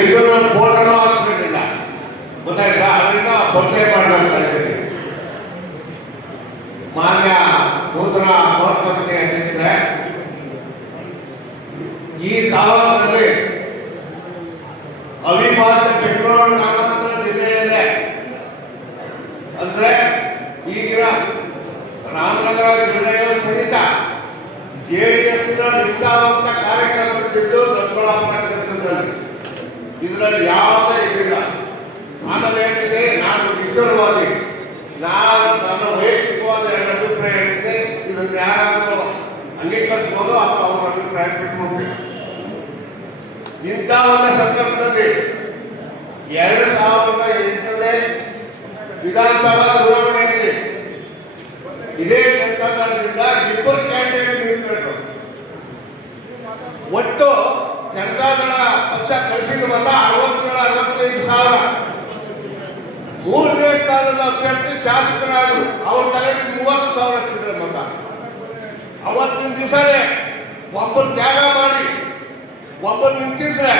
ಎಲ್ಲೂ ಫೋಟೋನೂ ಹಾಕ್ಸ್ಕೊಂಡಿಲ್ಲ, ಗೊತ್ತಾಯ್ತಾ? ಅದರಿಂದ ಪರಿಚಯ ಮಾಡಬೇಕು. ಮಾನ್ಯ ನೂತನ ಕೋರ್ಕಮಿಟಿ ಅಧ್ಯಕ್ಷರೇ, ಈ ತಾಲೂಕಿನಲ್ಲಿ ಅವಿಭಾಜ್ಯ ಬೆಂಗಳೂರು ಗ್ರಾಮಾಂತರ ಜಿಲ್ಲೆಯಲ್ಲೇ ಅಂದ್ರೆ ಈಗಿನ ರಾಮನಗರ ಜಿಲ್ಲೆಯ ಸಹಿತ JDS ನಿಷ್ಠಾವಂತ ಕಾರ್ಯಕ್ರಮವಿದ್ದು ದೊಡ್ಡಬಳ್ಳಾಪುರ ಕ್ಷೇತ್ರದಲ್ಲಿ ಇದರಲ್ಲಿ ಯಾವುದೇ ಇದಿಲ್ಲ. ಆಮೇಲೆ ಹೇಳ್ತಿದೆ, ನಾನು ವಿಚಾರವಾಗಿ ನನ್ನ ವೈಯಕ್ತಿಕವಾದ ಅಭಿಪ್ರಾಯ ಹೇಳ್ತಿದೆ, ಇದನ್ನು ಯಾರಾದರೂ ಅಂಗೀಕರಿಸಬಹುದು ಅಥವಾ ಅವರ ಅಭಿಪ್ರಾಯ ಬಿಟ್ಕೊಡ್ತೀನಿ. ಇಂಥ ಒಂದು ಸಂದರ್ಭದಲ್ಲಿ 2008ನೇ ವಿಧಾನಸಭಾ ಚುನಾವಣೆಯಲ್ಲಿ ಇದೇ ಜನತಾದಳದಿಂದ ಇಬ್ಬರು ಕ್ಯಾಂಡಿಡೇಟ್ ನಿಂತರು. ಒಟ್ಟು ಜನತಾದಳ ಪಕ್ಷ ಕಳಿಸಿದ ಮತ 65,000. ಮೂರನೇ ಸ್ಥಾನದ ಅಭ್ಯರ್ಥಿ ಶಾಸಕರಾದರು, ಅವರು ತಗೊಂಡಿದ್ದು 30,000 ಚಿಲ್ಲರೆ ಮತ. ಅವತ್ತಿನ ದಿವಸನೇ ಒಬ್ಬರು ತ್ಯಾಗ ಮಾಡಿ ಒಬ್ಬರು ನಿಂತಿದ್ರೆ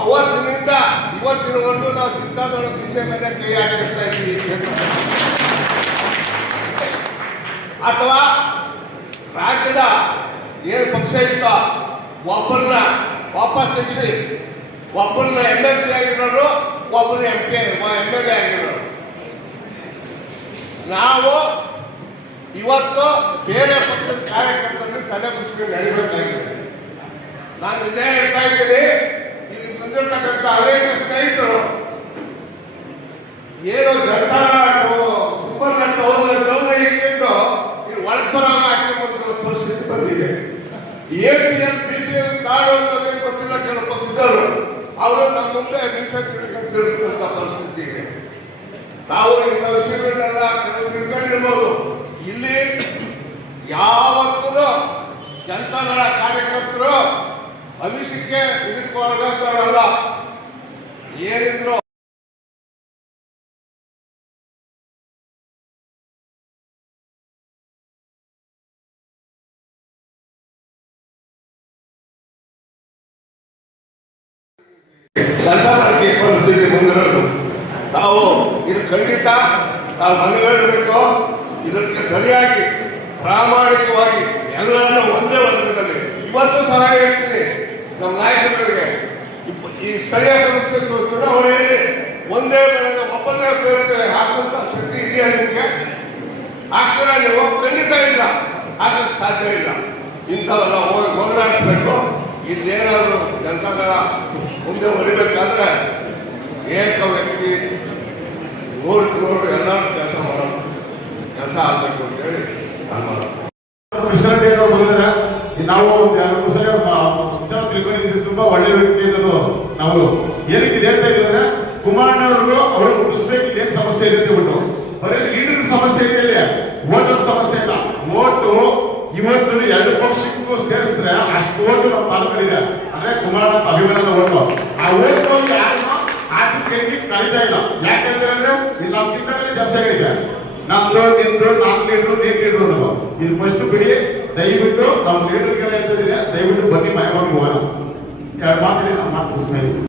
ಅವತ್ತಿನಿಂದ ಇವತ್ತಿನವರೆಗೂ ನಾವು ಜನತಾದಳ ವಿಷಯ ಮೇಲೆ ಕೈ ಹಾಕಿಸ್ತಾ ಇದ್ದೀವಿ. ಅಥವಾ ರಾಜ್ಯದ ಏನು ಪಕ್ಷ ಇತ್ತು ಒಬ್ಬರನ್ನ ವಾಪಸ್ ತೆಗೆಸಿ ಒಬ್ಬರನ್ನ MLC ಆಗಿರೋರು, ಒಬ್ಬರನ್ನ MLA ಆಗಿರೋರು. ನಾವು ಇವತ್ತು ಬೇರೆ ಪಕ್ಷದ ಕಾರ್ಯಕರ್ತರಲ್ಲಿ ತಲೆ ಮುಚ್ಚಿಕೊಂಡು ನಡಿಬೇಕಾಗಿದೆ. ನಾನು ಇದೇ ಹೇಳ್ತಾ ಇದ್ದೀನಿ, ಇಲ್ಲಿ ಬಂದಿರ್ತಕ್ಕಂಥ ಅನೇಕ ಸ್ನೇಹಿತರು ಏನು ಜನತಾ ಸೂಪರ್ ನೆಟ್ ಗೌರವ ಇಟ್ಕೊಂಡು ಇಲ್ಲಿ ಒಳಪರಾಗ ಹಾಕಿಕೊಂಡು ಪರಿಸ್ಥಿತಿ ಬಂದಿದೆ. APL BPL ಕಾರ್ಡ್ ಅಂತ ಗೊತ್ತಿಲ್ಲ ಕೆಲವು ಪಕ್ಷದವರು, ಅವರು ನಮ್ಮ ಮುಂದೆ ತಿಳ್ಕೊಂತಿರುವಂತ ಪರಿಸ್ಥಿತಿ ಇದೆ. ನಾವು ಇಂಥ ವಿಷಯಗಳನ್ನೆಲ್ಲ ತಿಳ್ಕೊಂಡಿರ್ಬೋದು. ಇಲ್ಲಿ ಯಾವತ್ತೂ ಜನತಾದಳ ಕಾರ್ಯಕರ್ತರು ಭವಿಷ್ಯಕ್ಕೆ ಇದಕ್ಕೊಳಗಾಗ್ತಾರಲ್ಲ, ಏನಿದ್ರು ಮುಂದಿರೋದು ನಾವು ಇದು ಖಂಡಿತ ನಾವು ಮನಗಂಡಬೇಕು. ಇದಕ್ಕೆ ಸರಿಯಾಗಿ ಪ್ರಾಮಾಣಿಕವಾಗಿ ಎಲ್ಲರನ್ನ ಒಂದೇ ವರ್ಗದಲ್ಲಿ ಇವತ್ತು ಸಹ ಹೇಳ್ತೀನಿ ನಮ್ಮ ನಾಯಕರಿಗೆ, ಈ ಸ್ಥಳೀಯ ಸಂಸ್ಥೆ ಚುನಾವಣೆಯಲ್ಲಿ ಒಂದೇ ಬೆಳೆದ ಒಬ್ಬರೇ ಬೇರೆ ಹಾಕುವಂತ ಶಕ್ತಿ ಇದೆಯಾ ನಿಮಗೆ? ಹಾಕ್ತೀರಾ ನೀವು? ಖಂಡಿತ ಇಲ್ಲ, ಹಾಕಕ್ಕೆ ಸಾಧ್ಯ ಇಲ್ಲ. ಇಂಥವೆಲ್ಲ ಹೋರಾಡಿಸ್ಬೇಕು. ಇದೇನಾದರೂ ಜನತಾದಳ ಮುಂದೆ ಹೊರಿಬೇಕಾದ್ರೆ ಏಕ ವ್ಯಕ್ತಿ ನೋಡು ಎಲ್ಲ ಕೆಲಸ ಮಾಡೋದು ಕೆಲಸ ಆಗಬೇಕು ಅಂತ ಹೇಳಿ ನಾವು ವಿಚಾರ ತಿಳ್ಕೊಂಡು ತುಂಬಾ ಒಳ್ಳೆ ವ್ಯಕ್ತಿ ಅನ್ನೋದು ನಾವು ಏನಕ್ಕೆ ಹೇಳ್ತಾ ಇದ್ರೆ, ಕುಮಾರಣ್ಣವರು ಅವರು ಮುಗಿಸ್ಬೇಕು ಏನ್ ಸಮಸ್ಯೆ ಇದೆ ಅಂತ ಬಿಟ್ಟು ಬರೀ ಲೀಡರ್ ಸಮಸ್ಯೆ ಇದೆ, ವೋಟರ್ ಸಮಸ್ಯೆ ಇಲ್ಲ. ಓಟು ಇವತ್ತು 2 ಪಕ್ಷಕ್ಕೂ ಸೇರಿಸಿದ್ರೆ ಅಷ್ಟು ಓಟು ನಮ್ಮ ತಾಲೂಕಲ್ಲಿದೆ. ಅಂದ್ರೆ ಕುಮಾರಣ್ಣ ಅಭಿಮಾನದ ಓಟು, ಆ ಓಟು ಯಾರನ್ನೋ ಆರ್ಥಿಕ ಕರೀತಾ ಇಲ್ಲ. ಯಾಕೆಂದ್ರೆ ಇಲ್ಲಿ ನಮ್ಗಿಂತ ಜಾಸ್ತಿ ಆಗಿದೆ. ನಮ್ದು ನಿಂದು 4 ಲೀಡ್ರು ನೀನ್ ಲೀಡ್ರು ನಾವು ಇದು ಫಸ್ಟ್ ಬಿಡಿ. ದಯವಿಟ್ಟು ನಮ್ಮ ಲೀಡರ್ಗೆಲ್ಲ ಹೇಳ್ತಿದ್ದೀನಿ, ದಯವಿಟ್ಟು ಬನ್ನಿ ಮನೆಗೆ ಹೋಗೋಣ. 2 ಮಾತಿದೆ, ನಾನು ಮಾತು ಮುಗಿಸ್ತಾ ಇದ್ದೀನಿ.